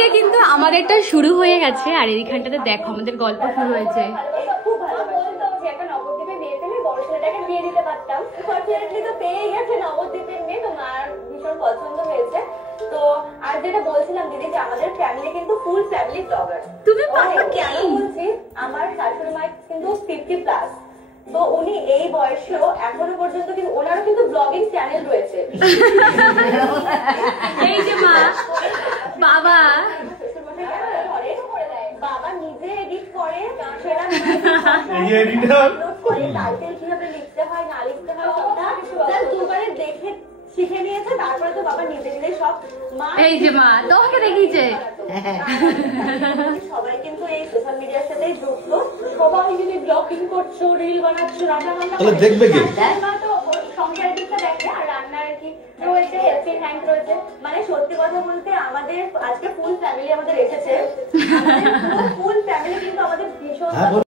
থেকে কিন্তু আমাদেরটা শুরু হয়ে গেছে আর এইখানটাতে দেখো আমাদের গল্প শুরু হয়েছে। খুব ভালো বলতো যে একটা নবদ্বীপে বিয়ে পেলে বড় ছেলেটাকে বিয়ে দিতে পারতাম। ফরচুনেটলি তো পেয়ে গেছে নবদ্বীপের মেয়ে, তো মার ভীষণ পছন্দ হয়েছে। তো আর যেটা বলছিলাম দিদি যে আমাদের ফ্যামিলি কিন্তু ফুল ফ্যামিলি ব্লগার। তুমি কেন বলছি, আমার শাশুড়ি মা কিন্তু 50+, তো উনি এই বয়সেও এখনো পর্যন্ত কিন্তু ওনারও কিন্তু ব্লগিং চ্যানেল রয়েছে। এই যে মা বাবা বাবা নিজে এডিট করে, সেটা টাইটেল কিভাবে লিখতে হয় না লিখতে হয় সবটা দুবারে দেখে শিখে নিয়েছে। তারপরে তো বাবা নিজে নিজে সব এই যে মা তোমাকে দেখিয়েছে। সবাই কিন্তু এই সোশ্যাল মিডিয়ার সাথেই যুক্ত, সবাই যদি ব্লগিং করছো, রিল বানাচ্ছো, রান্না বান্না দেখবে কি তো সংসারের দিকটা দেখে আর রান্নার কি রয়েছে, হেল্পিং হ্যান্ড রয়েছে। মানে সত্যি কথা বলতে আমাদের আজকে ফুল ফ্যামিলি আমাদের এসেছে, ফুল ফ্যামিলি কিন্তু আমাদের ভীষণ